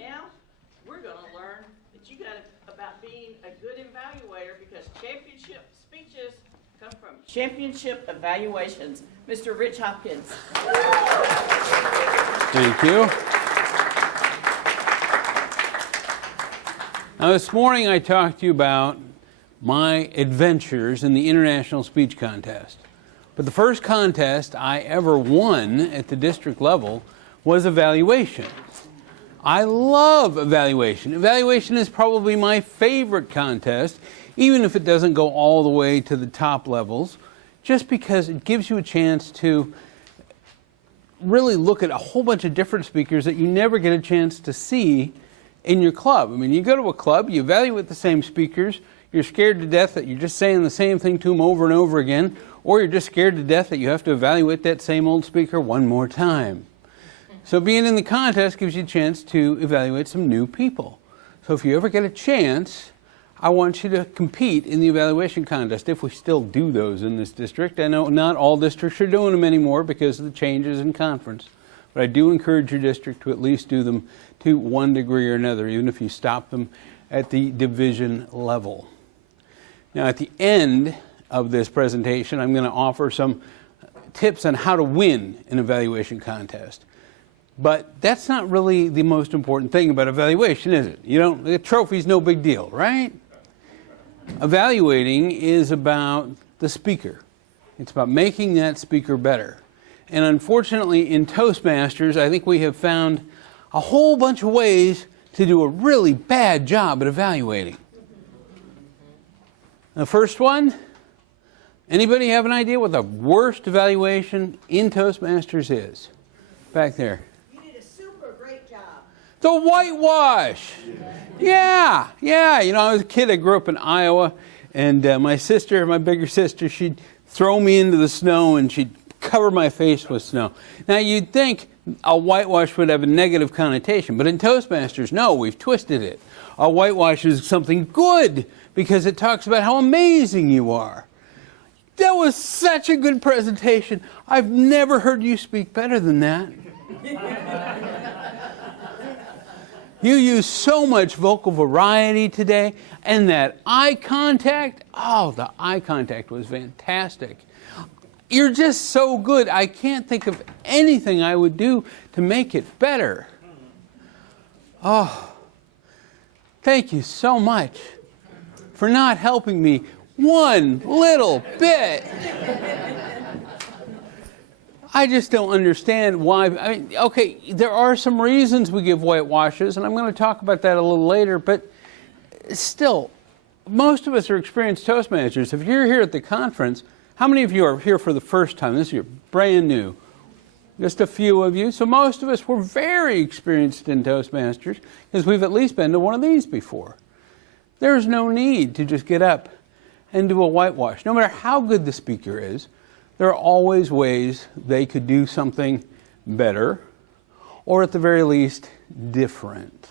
Now, we're going to learn that you got about being a good evaluator because championship speeches come from championship evaluations. Mr. Rich Hopkins. Thank you. Now, this morning I talked to you about my adventures in the International Speech Contest. But the first contest I ever won at the district level was evaluation. I love evaluation. Evaluation is probably my favorite contest, even if it doesn't go all the way to the top levels, just because it gives you a chance to really look at a whole bunch of different speakers that you never get a chance to see in your club. I mean, you go to a club, you evaluate the same speakers, you're scared to death that you're just saying the same thing to them over and over again, or you're just scared to death that you have to evaluate that same old speaker one more time. So being in the contest gives you a chance to evaluate some new people. So if you ever get a chance, I want you to compete in the evaluation contest, if we still do those in this district. I know not all districts are doing them anymore because of the changes in conference, but I do encourage your district to at least do them to one degree or another, even if you stop them at the division level. Now, at the end of this presentation, I'm going to offer some tips on how to win an evaluation contest. But that's not really the most important thing about evaluation, is it? The trophy's no big deal, right? Evaluating is about the speaker. It's about making that speaker better. And unfortunately, in Toastmasters, I think we have found a whole bunch of ways to do a really bad job at evaluating. The first one, anybody have an idea what the worst evaluation in Toastmasters is? Back there. You did a super great job. The whitewash. Yeah. I was a kid, I grew up in Iowa, and my bigger sister, she'd throw me into the snow and she'd cover my face with snow. Now, you'd think a whitewash would have a negative connotation, but in Toastmasters, no, we've twisted it. A whitewash is something good because it talks about how amazing you are. That was such a good presentation. I've never heard you speak better than that. You use so much vocal variety today, and that eye contact, the eye contact was fantastic. You're just so good. I can't think of anything I would do to make it better. Oh, thank you so much for not helping me one little bit. I just don't understand why. Okay, there are some reasons we give whitewashes, and I'm going to talk about that a little later, but still, most of us are experienced Toastmasters. If you're here at the conference, how many of you are here for the first time? This is your brand new. Just a few of you. So most of us were very experienced in Toastmasters because we've at least been to one of these before. There's no need to just get up and do a whitewash. No matter how good the speaker is, there are always ways they could do something better, or at the very least, different.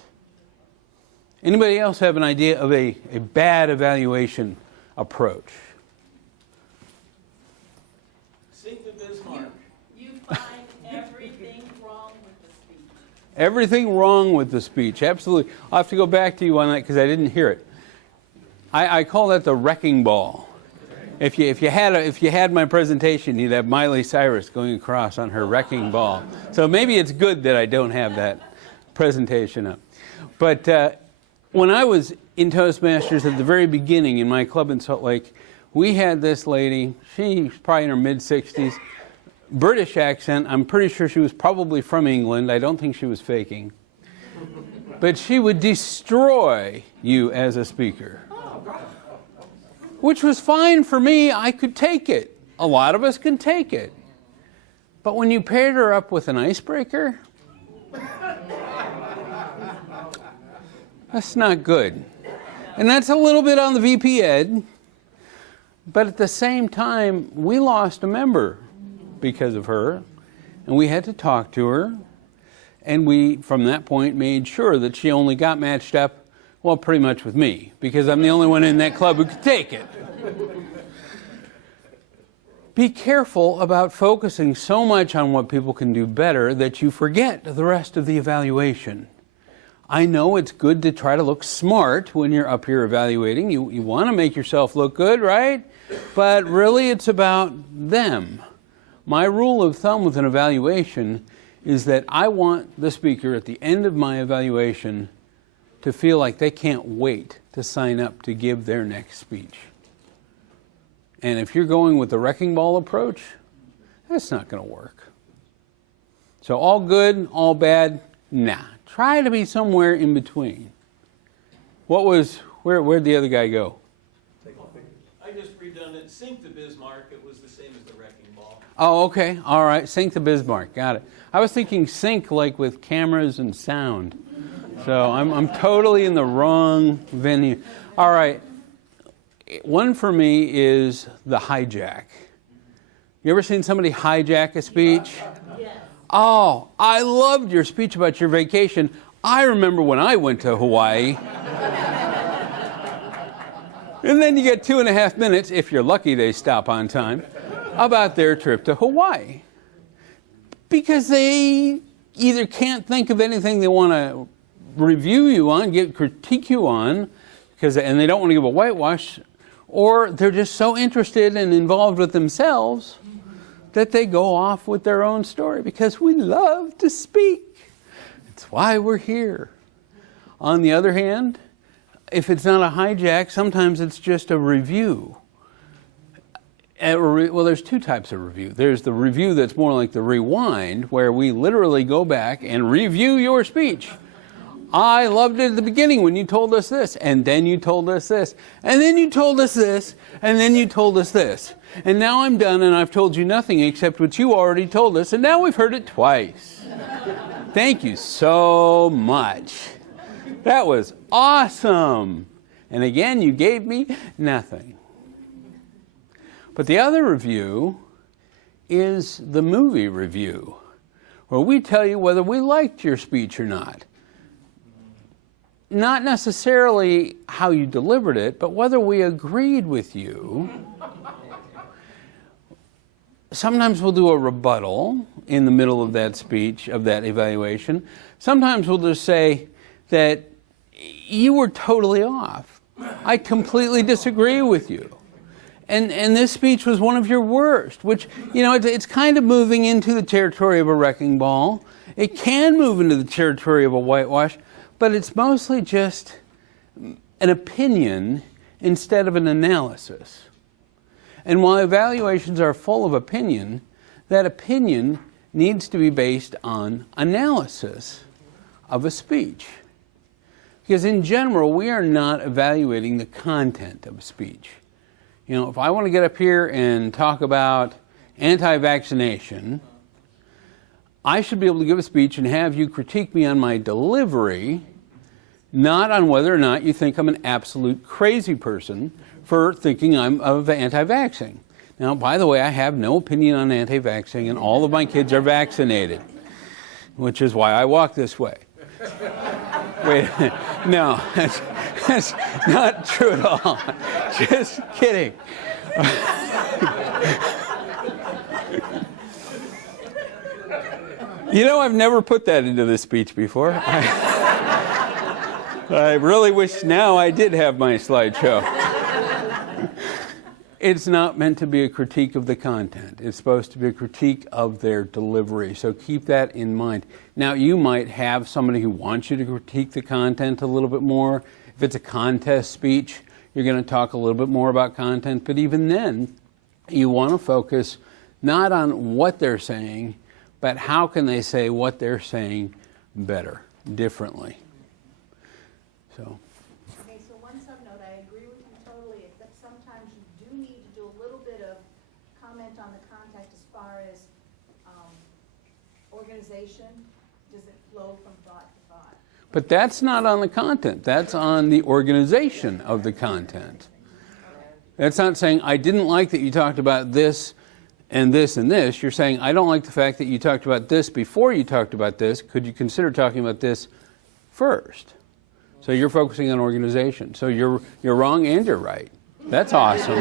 Anybody else have an idea of a bad evaluation approach? You find everything wrong with the speech. Everything wrong with the speech, absolutely. I'll have to go back to you on that because I didn't hear it. I call that the wrecking ball. If you had my presentation, you'd have Miley Cyrus going across on her wrecking ball. So maybe it's good that I don't have that presentation up. But when I was in Toastmasters at the very beginning in my club in Salt Lake, we had this lady. She's probably in her mid-60s. British accent. I'm pretty sure she was probably from England. I don't think she was faking. But she would destroy you as a speaker. Which was fine for me. I could take it. A lot of us can take it. But when you paired her up with an icebreaker, that's not good. And that's a little bit on the VP Ed. But at the same time, we lost a member because of her. And we had to talk to her. And we, from that point, made sure that she only got matched up, well, pretty much with me, because I'm the only one in that club who could take it. Be careful about focusing so much on what people can do better that you forget the rest of the evaluation. I know it's good to try to look smart when you're up here evaluating. You want to make yourself look good, right? But really it's about them. My rule of thumb with an evaluation is that I want the speaker at the end of my evaluation to feel like they can't wait to sign up to give their next speech. And if you're going with the wrecking ball approach, that's not going to work. So all good, all bad, nah. Try to be somewhere in between. Where'd the other guy go? I just redundant. Sink the Bismarck. It was the same as the wrecking ball. Oh, okay. All right. Sink the Bismarck. Got it. I was thinking sync like with cameras and sound. So I'm totally in the wrong venue. All right. One for me is the hijack. You ever seen somebody hijack a speech? Yes. Oh, I loved your speech about your vacation. I remember when I went to Hawaii. And then you get 2.5 minutes, if you're lucky they stop on time, about their trip to Hawaii. Because they either can't think of anything they want to review you on, critique you on, and they don't want to give a whitewash, or they're just so interested and involved with themselves that they go off with their own story, because we love to speak. It's why we're here. On the other hand, if it's not a hijack, sometimes it's just a review. Well, there's two types of review. There's the review that's more like the rewind, where we literally go back and review your speech. I loved it at the beginning when you told us this, and then you told us this, and then you told us this, and then you told us this. And now I'm done and I've told you nothing except what you already told us, and now we've heard it twice. Thank you so much. That was awesome. And again, you gave me nothing. But the other review is the movie review, where we tell you whether we liked your speech or not. Not necessarily how you delivered it, but whether we agreed with you. Sometimes we'll do a rebuttal in the middle of that speech, of that evaluation. Sometimes we'll just say that you were totally off. I completely disagree with you. And this speech was one of your worst, which, it's kind of moving into the territory of a wrecking ball. It can move into the territory of a whitewash, but it's mostly just an opinion instead of an analysis. And while evaluations are full of opinion, that opinion needs to be based on analysis of a speech. Because in general, we are not evaluating the content of a speech. If I want to get up here and talk about anti-vaccination, I should be able to give a speech and have you critique me on my delivery, not on whether or not you think I'm an absolute crazy person for thinking I'm of anti-vaxxing. Now, by the way, I have no opinion on anti-vaxxing, and all of my kids are vaccinated, which is why I walk this way. Wait, no, that's not true at all. Just kidding. I've never put that into this speech before. I really wish now I did have my slideshow. It's not meant to be a critique of the content. It's supposed to be a critique of their delivery. So keep that in mind. Now, you might have somebody who wants you to critique the content a little bit more. If it's a contest speech, you're going to talk a little bit more about content. But even then, you want to focus not on what they're saying, but how can they say what they're saying better, differently. So. Okay, so one sub-note, I agree with you totally, except sometimes you do need to do a little bit of comment on the context as far as organization. Does it flow from thought to thought? But that's not on the content. That's on the organization of the content. That's not saying, I didn't like that you talked about this and this and this. You're saying, I don't like the fact that you talked about this before you talked about this. Could you consider talking about this first? So you're focusing on organization. So you're wrong and you're right. That's awesome.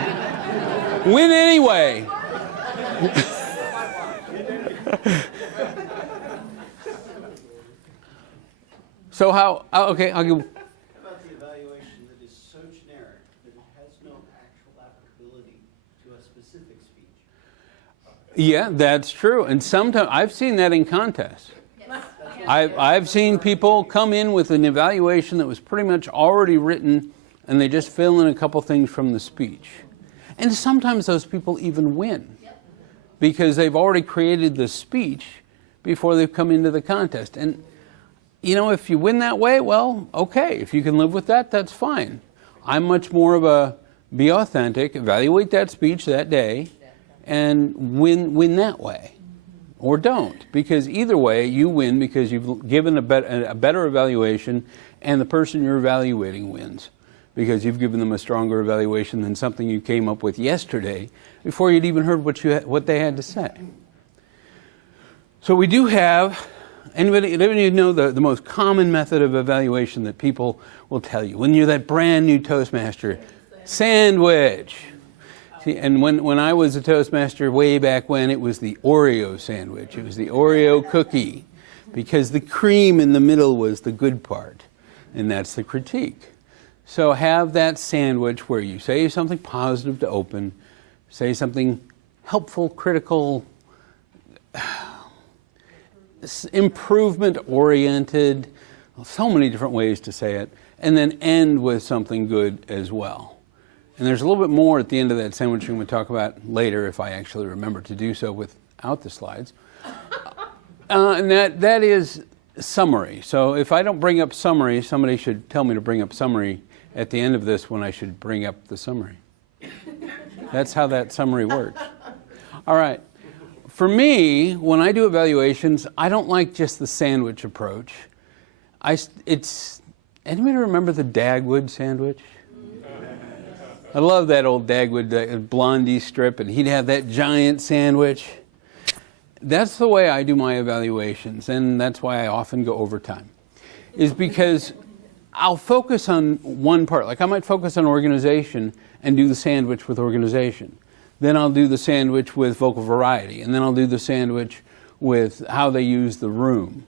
Win anyway. So okay, I'll give, How about the evaluation that is so generic that it has no actual applicability to a specific speech? yeah, that's true. And sometimes, I've seen that in contests. I've seen people come in with an evaluation that was pretty much already written, and they just fill in a couple things from the speech. And sometimes those people even win, because they've already created the speech before they've come into the contest. And, you know, if you win that way, well, okay. If you can live with that, that's fine. I'm much more of a be authentic, evaluate that speech that day, and win that way. Or don't, because either way you win, because you've given a better evaluation, and the person you're evaluating wins because you've given them a stronger evaluation than something you came up with yesterday before you'd even heard what they had to say. So we do have, anybody know the most common method of evaluation that people will tell you when you're that brand new Toastmaster? Sandwich. See, and when I was a Toastmaster way back when, it was the Oreo sandwich. It was the Oreo cookie, because the cream in the middle was the good part, and that's the critique. So have that sandwich where you say something positive to open, say something helpful, critical, improvement-oriented, so many different ways to say it, and then end with something good as well. And there's a little bit more at the end of that sandwich I'm going to talk about later, if I actually remember to do so without the slides. And that is summary. So if I don't bring up summary, somebody should tell me to bring up summary at the end of this when I should bring up the summary. That's how that summary works. All right. For me, when I do evaluations, I don't like just the sandwich approach. Anybody remember the Dagwood sandwich? I love that old Dagwood Blondie strip, and he'd have that giant sandwich. That's the way I do my evaluations, and that's why I often go overtime, is because I'll focus on one part. Like I might focus on organization and do the sandwich with organization. Then I'll do the sandwich with vocal variety, and then I'll do the sandwich with how they use the room.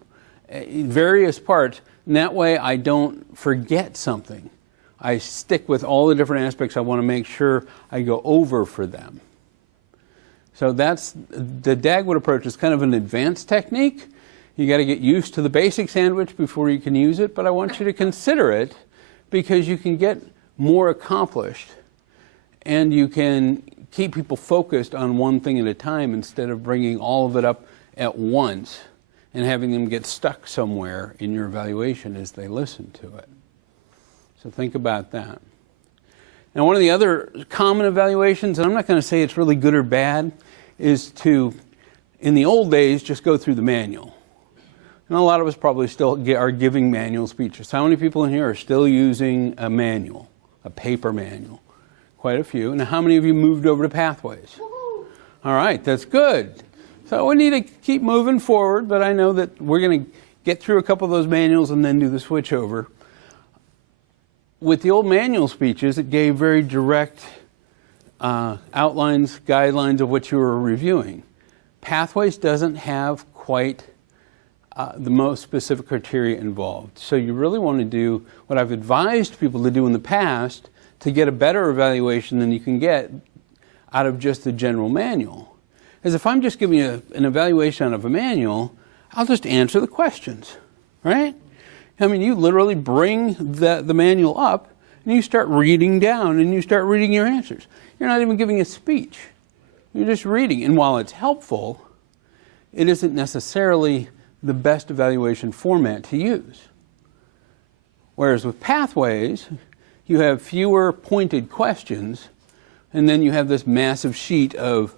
Various parts, and that way I don't forget something. I stick with all the different aspects. I want to make sure I go over for them. So that's the Dagwood approach. Is kind of an advanced technique. You got to get used to the basic sandwich before you can use it, but I want you to consider it because you can get more accomplished and you can keep people focused on one thing at a time instead of bringing all of it up at once and having them get stuck somewhere in your evaluation as they listen to it. So think about that. Now, one of the other common evaluations, and I'm not going to say it's really good or bad, is to, in the old days, just go through the manual. And a lot of us probably still are giving manual speeches. How many people in here are still using a manual, a paper manual? Quite a few. Now, how many of you moved over to Pathways? Woo-hoo. All right, that's good. So we need to keep moving forward, but I know that we're going to get through a couple of those manuals and then do the switch over. With the old manual speeches, it gave very direct outlines, guidelines of what you were reviewing. Pathways doesn't have quite the most specific criteria involved. So you really want to do what I've advised people to do in the past to get a better evaluation than you can get out of just the general manual. Because if I'm just giving you an evaluation out of a manual, I'll just answer the questions, right? I mean, you literally bring the manual up and you start reading down and you start reading your answers. You're not even giving a speech. You're just reading. And while it's helpful, it isn't necessarily the best evaluation format to use. Whereas with Pathways, you have fewer pointed questions, and then you have this massive sheet of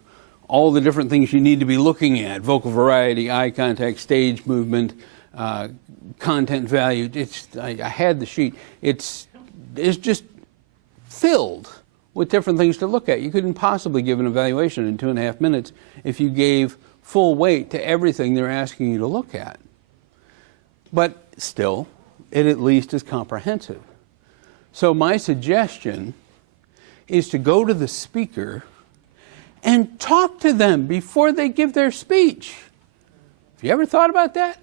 all the different things you need to be looking at: vocal variety, eye contact, stage movement, content value. I had the sheet. It's just filled with different things to look at. You couldn't possibly give an evaluation in 2.5 minutes if you gave full weight to everything they're asking you to look at. But still, it at least is comprehensive. So my suggestion is to go to the speaker and talk to them before they give their speech. Have you ever thought about that?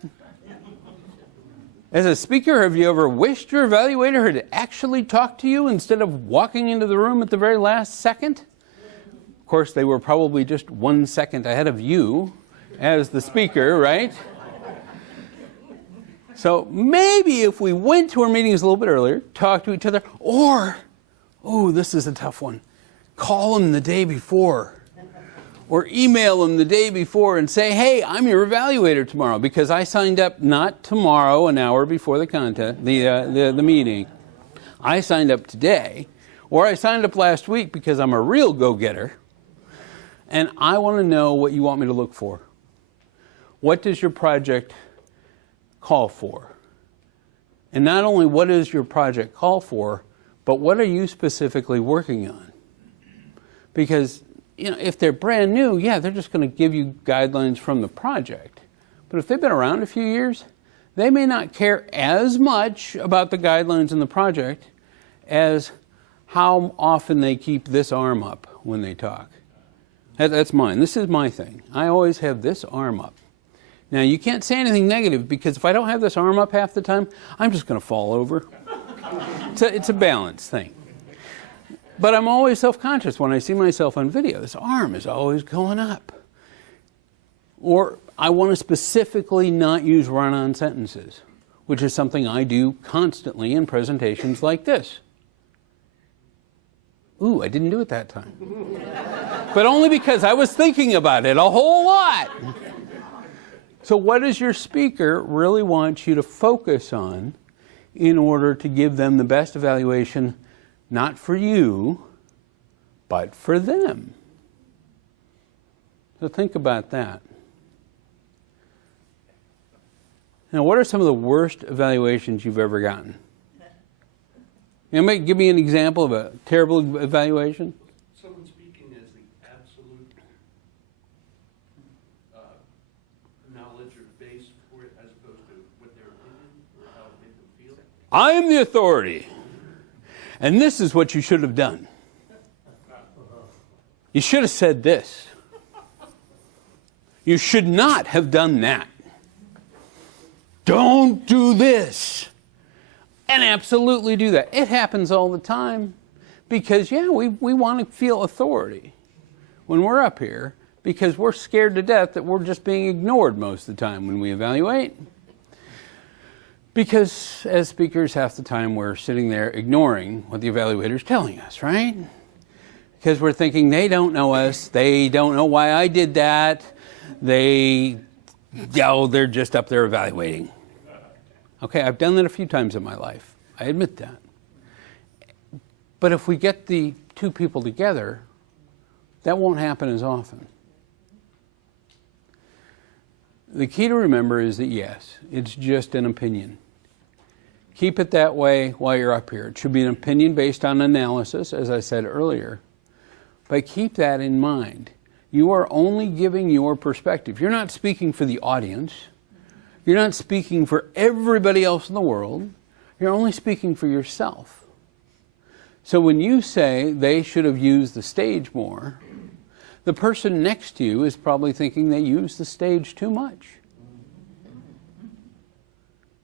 As a speaker, have you ever wished your evaluator had actually talked to you instead of walking into the room at the very last second? Of course, they were probably just 1 second ahead of you as the speaker, right? So maybe if we went to our meetings a little bit earlier, talked to each other, or, oh, this is a tough one, call them the day before. Or email them the day before and say, hey, I'm your evaluator tomorrow because I signed up not tomorrow, an hour before the contest, the meeting. I signed up today, or I signed up last week because I'm a real go-getter, and I want to know what you want me to look for. What does your project call for? And not only what does your project call for, but what are you specifically working on? Because if they're brand new, yeah, they're just going to give you guidelines from the project. But if they've been around a few years, they may not care as much about the guidelines in the project as how often they keep this arm up when they talk. That's mine. This is my thing. I always have this arm up. Now, you can't say anything negative because if I don't have this arm up half the time, I'm just going to fall over. It's a balance thing. But I'm always self-conscious when I see myself on video. This arm is always going up. Or I want to specifically not use run-on sentences, which is something I do constantly in presentations like this. Ooh, I didn't do it that time. But only because I was thinking about it a whole lot. So what does your speaker really want you to focus on in order to give them the best evaluation, not for you, but for them? So think about that. Now, what are some of the worst evaluations you've ever gotten? Anybody give me an example of a terrible evaluation? Someone speaking as the absolute knowledge or base for it, as opposed to what their opinion or how it made them feel. I am the authority, and this is what you should have done. You should have said this. You should not have done that. Don't do this. And absolutely do that. It happens all the time because, yeah, we want to feel authority when we're up here because we're scared to death that we're just being ignored most of the time when we evaluate. Because as speakers, half the time we're sitting there ignoring what the evaluator's telling us, right? Because we're thinking they don't know us, they don't know why I did that, they're just up there evaluating. Okay, I've done that a few times in my life. I admit that. But if we get the two people together, that won't happen as often. The key to remember is that, yes, it's just an opinion. Keep it that way while you're up here. It should be an opinion based on analysis, as I said earlier. But keep that in mind. You are only giving your perspective. You're not speaking for the audience. You're not speaking for everybody else in the world. You're only speaking for yourself. So when you say they should have used the stage more, the person next to you is probably thinking they used the stage too much.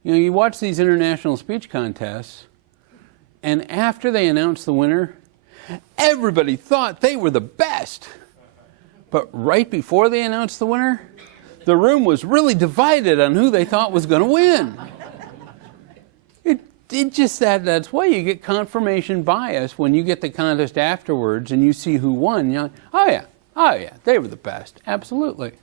You watch these international speech contests, and after they announce the winner, everybody thought they were the best. But right before they announced the winner, the room was really divided on who they thought was going to win. It just that's why you get confirmation bias when you get the contest afterwards and you see who won. You're like, oh yeah, they were the best. Absolutely.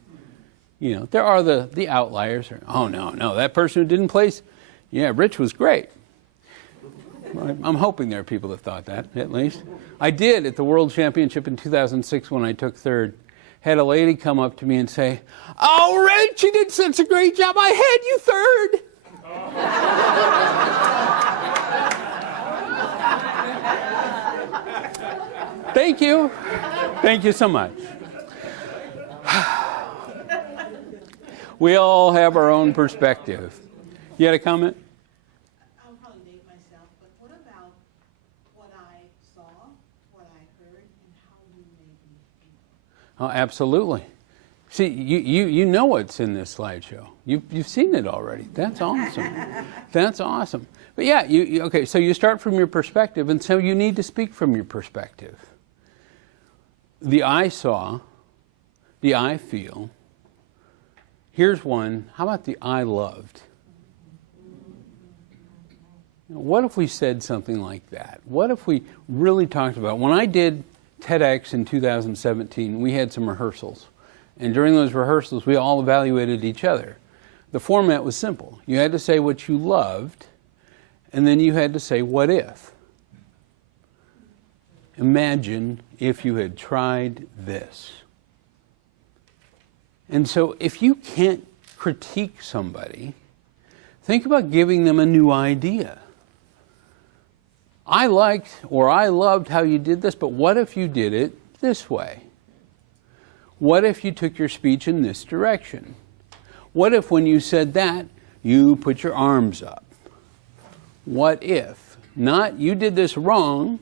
There are the outliers. Oh no, that person who didn't place, yeah, Rich was great. I'm hoping there are people that thought that, at least. I did at the World Championship in 2006 when I took third. Had a lady come up to me and say, "Oh, Rich, you did such a great job. I had you third." Thank you. Thank you so much. We all have our own perspective. You had a comment? I'll probably date myself, but what about what I saw, what I heard, and how you made me feel? Oh, absolutely. See, you know what's in this slideshow. You've seen it already. That's awesome. That's awesome. But yeah, okay, so you start from your perspective, and so you need to speak from your perspective. The I saw, the I feel. Here's one. How about the I loved? What if we said something like that? What if we really talked about, when I did TEDx in 2017, we had some rehearsals. And during those rehearsals, we all evaluated each other. The format was simple. You had to say what you loved, and then you had to say, what if? Imagine if you had tried this. And so if you can't critique somebody, think about giving them a new idea. I liked or I loved how you did this, but what if you did it this way? What if you took your speech in this direction? What if when you said that, you put your arms up? What if? Not you did this wrong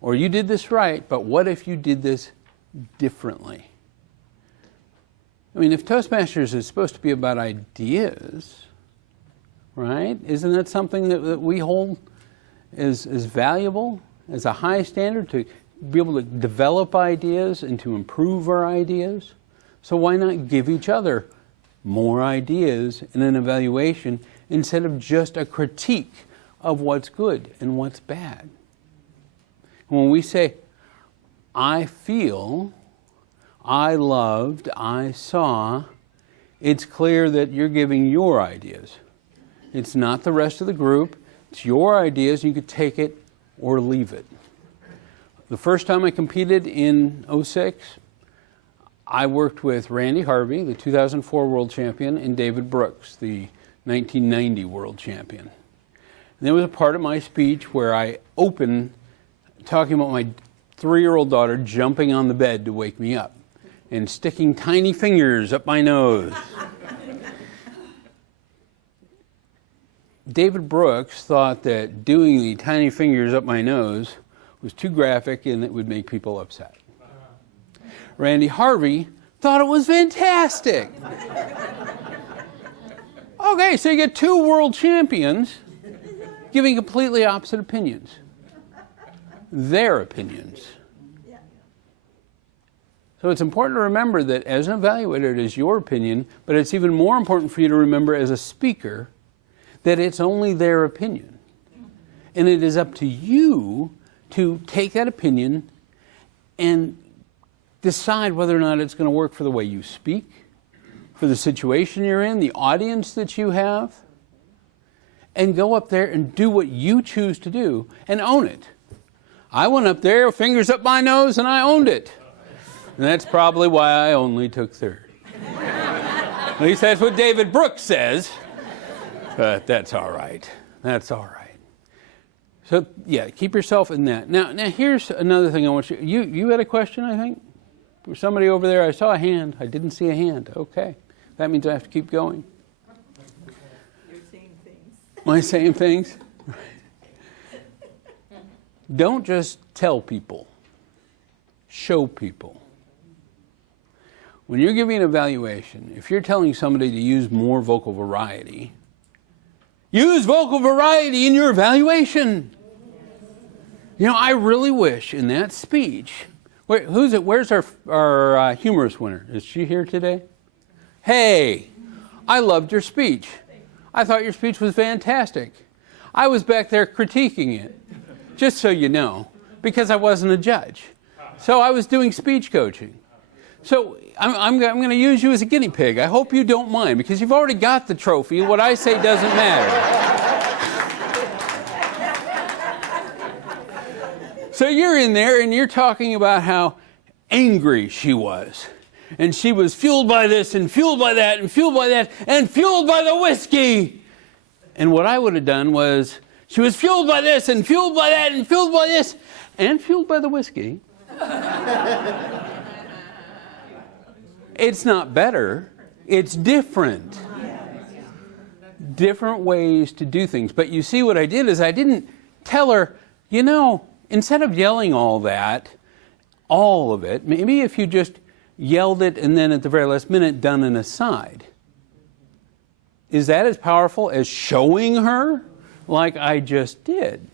or you did this right, but what if you did this differently? I mean, if Toastmasters is supposed to be about ideas, right? Isn't that something that we hold as valuable, as a high standard, to be able to develop ideas and to improve our ideas? So why not give each other more ideas in an evaluation instead of just a critique of what's good and what's bad? When we say, I feel, I loved, I saw, it's clear that you're giving your ideas. It's not the rest of the group. It's your ideas. You could take it or leave it. The first time I competed in 2006, I worked with Randy Harvey, the 2004 world champion, and David Brooks, the 1990 world champion. And there was a part of my speech where I opened talking about my 3-year-old daughter jumping on the bed to wake me up and sticking tiny fingers up my nose. David Brooks thought that doing the tiny fingers up my nose was too graphic and it would make people upset. Randy Harvey thought it was fantastic. Okay, so you get 2 world champions giving completely opposite opinions. Their opinions. So it's important to remember that as an evaluator, it is your opinion, but it's even more important for you to remember as a speaker that it's only their opinion. And it is up to you to take that opinion and decide whether or not it's going to work for the way you speak, for the situation you're in, the audience that you have, and go up there and do what you choose to do and own it. I went up there, fingers up my nose, and I owned it. And that's probably why I only took 3rd. At least that's what David Brooks says. But that's all right. That's all right. So, yeah, keep yourself in that. Now here's another thing I want you had a question, I think? For somebody over there, I saw a hand. I didn't see a hand. Okay. That means I have to keep going. You're seeing things. Am I saying things? Don't just tell people. Show people. When you're giving an evaluation, if you're telling somebody to use more vocal variety, use vocal variety in your evaluation. You know, I really wish in that speech, who's it? Where's our humorous winner? Is she here today? Hey, I loved your speech. I thought your speech was fantastic. I was back there critiquing it, just so you know, because I wasn't a judge. So I was doing speech coaching. So I'm going to use you as a guinea pig. I hope you don't mind, because you've already got the trophy. What I say doesn't matter. So you're in there and you're talking about how angry she was. And she was fueled by this and fueled by that and fueled by that and fueled by the whiskey. And what I would have done was, she was fueled by this and fueled by that and fueled by this and fueled by the whiskey. It's not better, it's different. Different ways to do things. But you see what I did is I didn't tell her, you know, instead of yelling all that, all of it, maybe if you just yelled it, and then at the very last minute done an aside. Is that as powerful as showing her like I just did?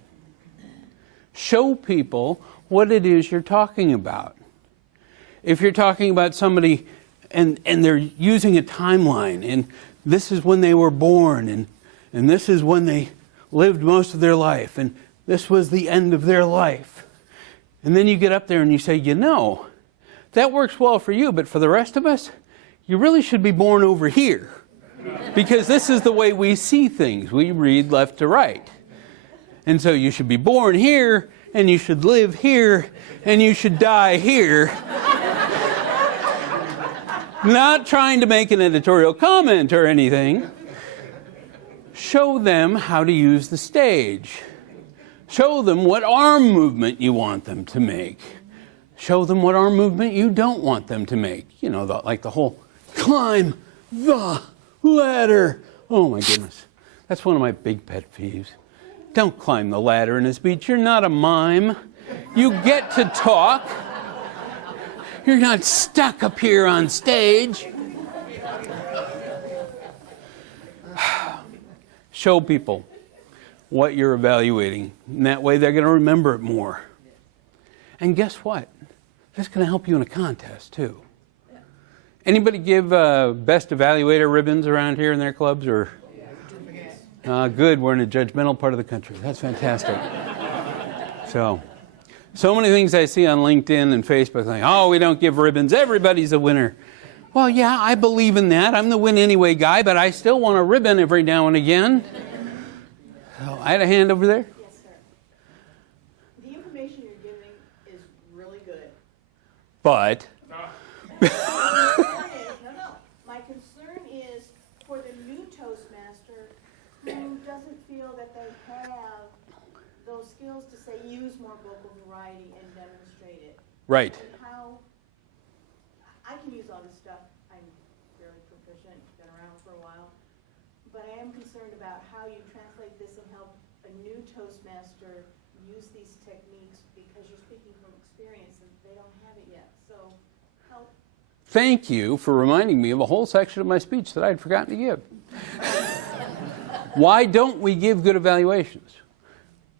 Show people what it is you're talking about. If you're talking about somebody and they're using a timeline, and this is when they were born, and this is when they lived most of their life, and this was the end of their life. And then you get up there and you say, you know, that works well for you, but for the rest of us, you really should be born over here. Because this is the way we see things. We read left to right. And so you should be born here, and you should live here, and you should die here. Not trying to make an editorial comment or anything. Show them how to use the stage. Show them what arm movement you want them to make. Show them what arm movement you don't want them to make. You know, like the whole climb the ladder. Oh my goodness. That's one of my big pet peeves. Don't climb the ladder in a speech. You're not a mime. You get to talk. You're not stuck up here on stage. Show people what you're evaluating. And that way they're going to remember it more. And guess what? That's going to help you in a contest too. Anybody give best evaluator ribbons around here in their clubs? Or good, we're in a judgmental part of the country. That's fantastic. So many things I see on LinkedIn and Facebook like, oh, we don't give ribbons, everybody's a winner. Well, yeah, I believe in that. I'm the win anyway guy, but I still want a ribbon every now and again. So I had a hand over there. Yes, sir. The information you're giving is really good. But No. My concern is for the new Toastmaster who doesn't feel that they have those skills to say use more vocal variety and demonstrate it. right. And how I can use all this stuff. I'm fairly proficient, been around for a while. But I am concerned about how you translate this and help a new Toastmaster use these techniques because you're speaking from experience and they don't have it yet. So help. Thank you for reminding me of a whole section of my speech that I'd forgotten to give. Why don't we give good evaluations?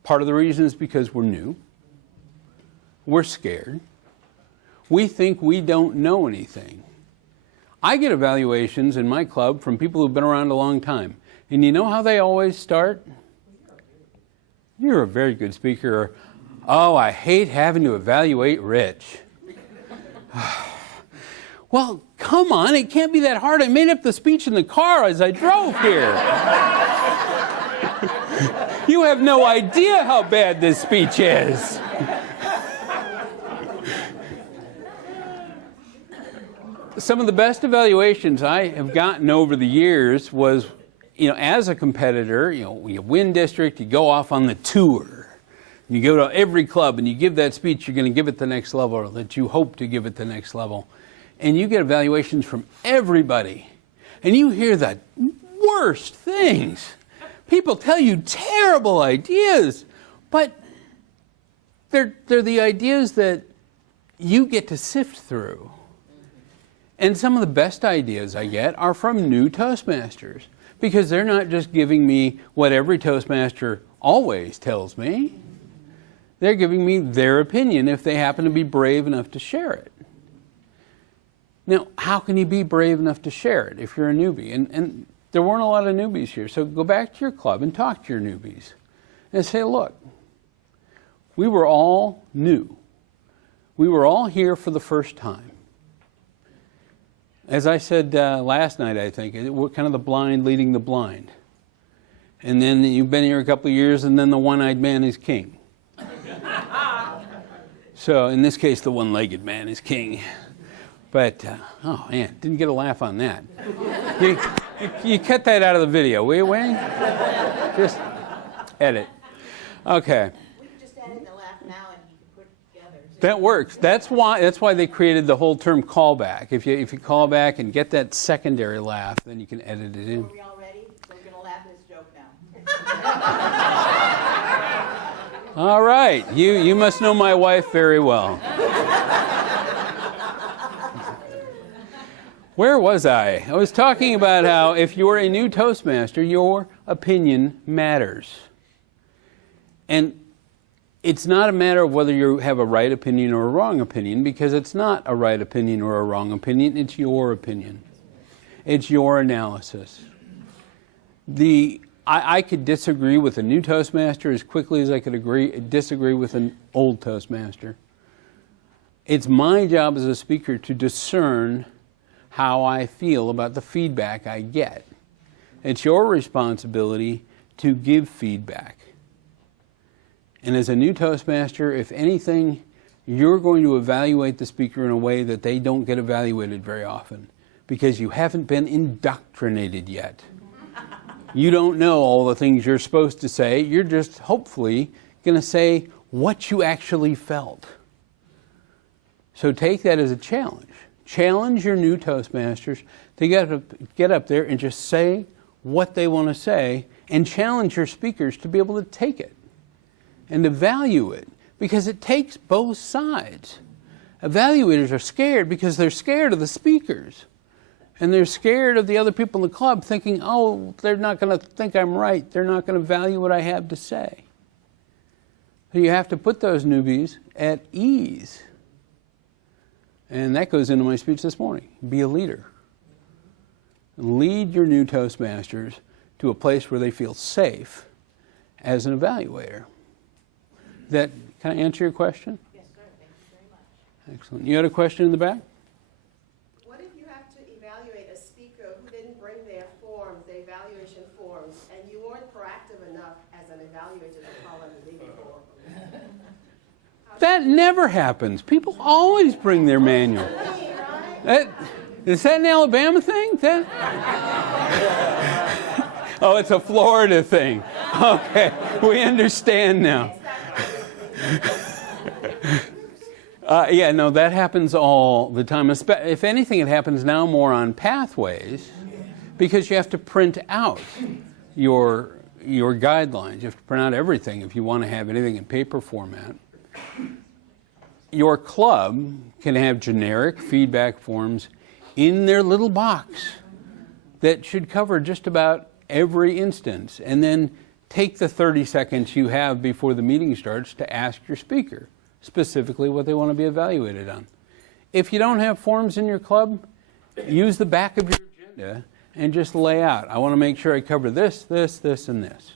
Part of the reason is because we're new. We're scared. We think we don't know anything. I get evaluations in my club from people who've been around a long time. And you know how they always start? You're a very good speaker. Or, oh, I hate having to evaluate Rich. Well, come on, it can't be that hard. I made up the speech in the car as I drove here. You have no idea how bad this speech is. Some of the best evaluations I have gotten over the years was, as a competitor, you win district, you go off on the tour. You go to every club and you give that speech, you're going to give it the next level, or that you hope to give it the next level. And you get evaluations from everybody. And you hear the worst things. People tell you terrible ideas, but they're the ideas that you get to sift through. And some of the best ideas I get are from new Toastmasters, because they're not just giving me what every Toastmaster always tells me. They're giving me their opinion if they happen to be brave enough to share it. Now, how can you be brave enough to share it if you're a newbie? And there weren't a lot of newbies here, so go back to your club and talk to your newbies and say, look, we were all new. We were all here for the first time. As I said last night, I think, we're kind of the blind leading the blind. And then you've been here a couple of years, and then the one-eyed man is king. So in this case, the one-legged man is king. But, oh man, didn't get a laugh on that. You cut that out of the video, will you, Wayne? Just edit. Okay. We could just add in the laugh now and you can put it together. That works. That's why they created the whole term callback. If you call back and get that secondary laugh, then you can edit it in. Are we all ready? We're going to laugh at this joke now. All right. You must know my wife very well. Where was I? I was talking about how if you're a new Toastmaster, your opinion matters. And it's not a matter of whether you have a right opinion or a wrong opinion, because it's not a right opinion or a wrong opinion. It's your opinion. It's your analysis. I could disagree with a new Toastmaster as quickly as I could disagree with an old Toastmaster. It's my job as a speaker to discern how I feel about the feedback I get. It's your responsibility to give feedback. And as a new Toastmaster, if anything, you're going to evaluate the speaker in a way that they don't get evaluated very often, because you haven't been indoctrinated yet. You don't know all the things you're supposed to say. You're just hopefully going to say what you actually felt. So take that as a challenge. Challenge your new Toastmasters to get up there and just say what they want to say, and challenge your speakers to be able to take it and to value it, because it takes both sides. Evaluators are scared because they're scared of the speakers, and they're scared of the other people in the club, thinking, oh, they're not going to think I'm right. They're not going to value what I have to say. So you have to put those newbies at ease. And that goes into my speech this morning. Be a leader. Lead your new Toastmasters to a place where they feel safe as an evaluator. Can I answer your question? Yes, sir. Thank you very much. Excellent. You had a question in the back? What if you have to evaluate a speaker who didn't bring their forms, their evaluation forms, and you weren't proactive enough as an evaluator to call them the day before? That never happens. People always bring their manual. Is that an Alabama thing? Oh, it's a Florida thing. Okay, we understand now. Yeah, no, that happens all the time. If anything, it happens now more on pathways, because you have to print out your guidelines. You have to print out everything if you want to have anything in paper format. Your club can have generic feedback forms in their little box that should cover just about every instance, and then take the 30 seconds you have before the meeting starts to ask your speaker specifically what they want to be evaluated on. If you don't have forms in your club, use the back of your agenda and just lay out, I want to make sure I cover this, this, this, and this.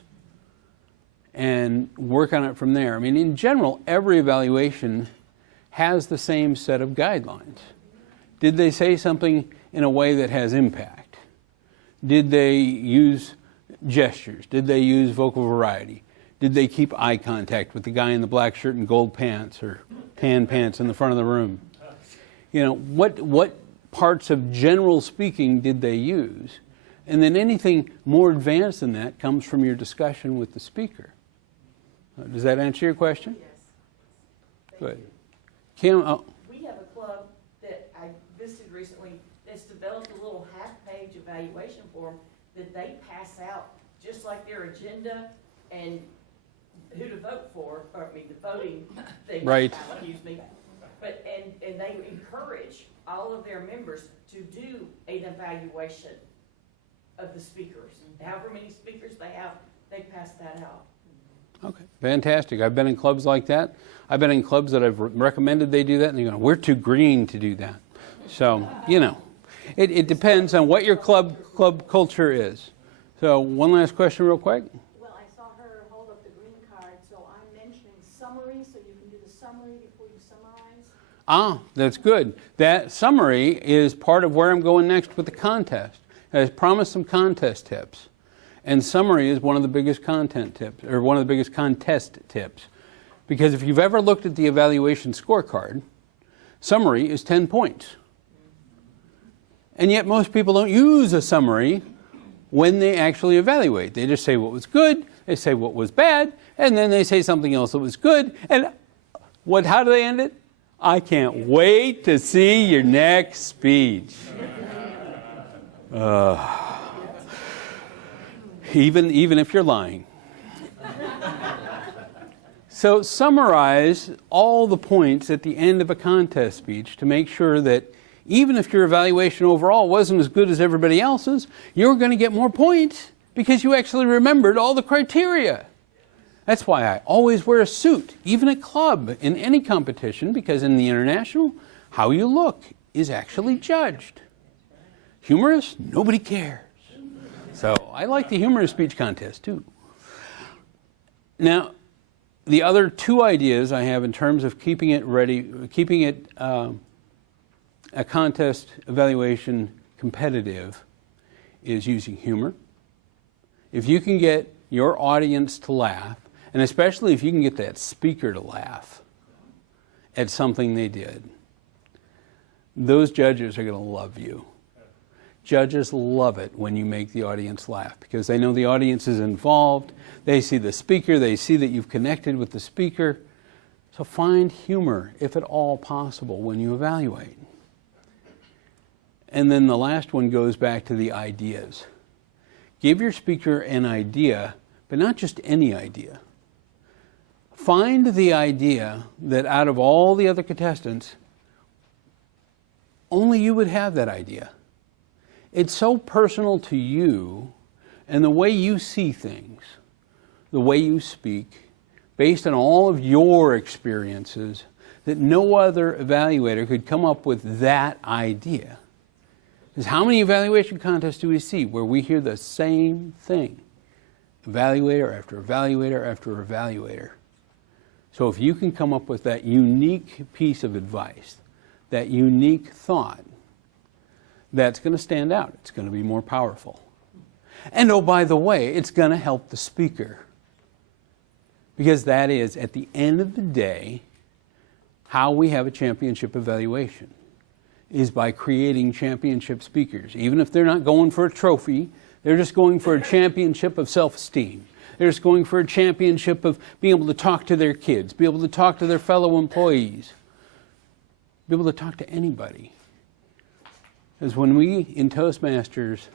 And work on it from there. I mean, in general, every evaluation has the same set of guidelines. Did they say something in a way that has impact? Did they use gestures? Did they use vocal variety? Did they keep eye contact with the guy in the black shirt and gold pants or tan pants in the front of the room? You know, what parts of general speaking did they use? And then anything more advanced than that comes from your discussion with the speaker. Does that answer your question? Yes. Good. Kim, We have a club that I visited recently that's developed a little half-page evaluation form that they pass out, just like their agenda and who to vote for, or I mean, the voting thing. Right. Excuse me. But, and they encourage all of their members to do an evaluation of the speakers. However many speakers they have, they pass that out. okay, fantastic. I've been in clubs like that. I've been in clubs that I've recommended they do that, and they go, we're too green to do that. So, you know, it depends on what your club culture is. So, one last question real quick. Well, I saw her hold up the green card, so I'm mentioning summary, so you can do the summary before you summarize. Ah, that's good. That summary is part of where I'm going next with the contest. I promised some contest tips. And summary is one of the biggest content tips, or one of the biggest contest tips. Because if you've ever looked at the evaluation scorecard, summary is 10 points. And yet most people don't use a summary when they actually evaluate. They just say what was good, they say what was bad, and then they say something else that was good. And how do they end it? I can't wait to see your next speech. Even if you're lying. So summarize all the points at the end of a contest speech to make sure that even if your evaluation overall wasn't as good as everybody else's, you're going to get more points because you actually remembered all the criteria. That's why I always wear a suit, even at club, in any competition, because in the international, how you look is actually judged. Humorous? Nobody cares. So I like the humorous speech contest too. Now, the other two ideas I have in terms of keeping it ready, keeping it a contest evaluation competitive, is using humor. If you can get your audience to laugh, and especially if you can get that speaker to laugh at something they did, those judges are going to love you. Judges love it when you make the audience laugh because they know the audience is involved. They see the speaker. They see that you've connected with the speaker. So find humor, if at all possible, when you evaluate. And then the last one goes back to the ideas. Give your speaker an idea, but not just any idea. Find the idea that out of all the other contestants, only you would have that idea. It's so personal to you and the way you see things, the way you speak, based on all of your experiences, that no other evaluator could come up with that idea. Because how many evaluation contests do we see where we hear the same thing? Evaluator after evaluator after evaluator. So if you can come up with that unique piece of advice, that unique thought, that's going to stand out. It's going to be more powerful. And oh, by the way, it's going to help the speaker. Because that is, at the end of the day, how we have a championship evaluation is by creating championship speakers. Even if they're not going for a trophy, they're just going for a championship of self-esteem. They're just going for a championship of being able to talk to their kids, be able to talk to their fellow employees, be able to talk to anybody. Because when we in Toastmasters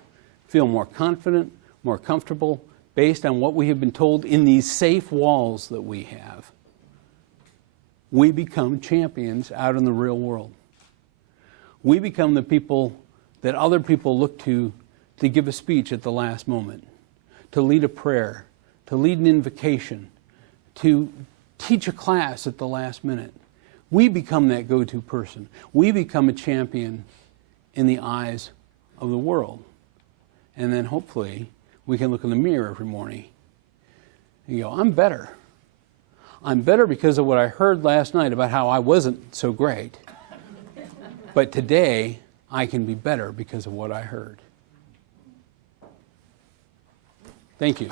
feel more confident, more comfortable, based on what we have been told in these safe walls that we have, we become champions out in the real world. We become the people that other people look to give a speech at the last moment, to lead a prayer, to lead an invocation, to teach a class at the last minute. We become that go-to person. We become a champion in the eyes of the world. And then hopefully we can look in the mirror every morning and go, I'm better. I'm better because of what I heard last night about how I wasn't so great. But today I can be better because of what I heard. Thank you.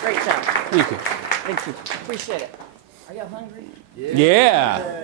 Great job. Thank you. Thank you. Appreciate it. Are y'all hungry? Yeah.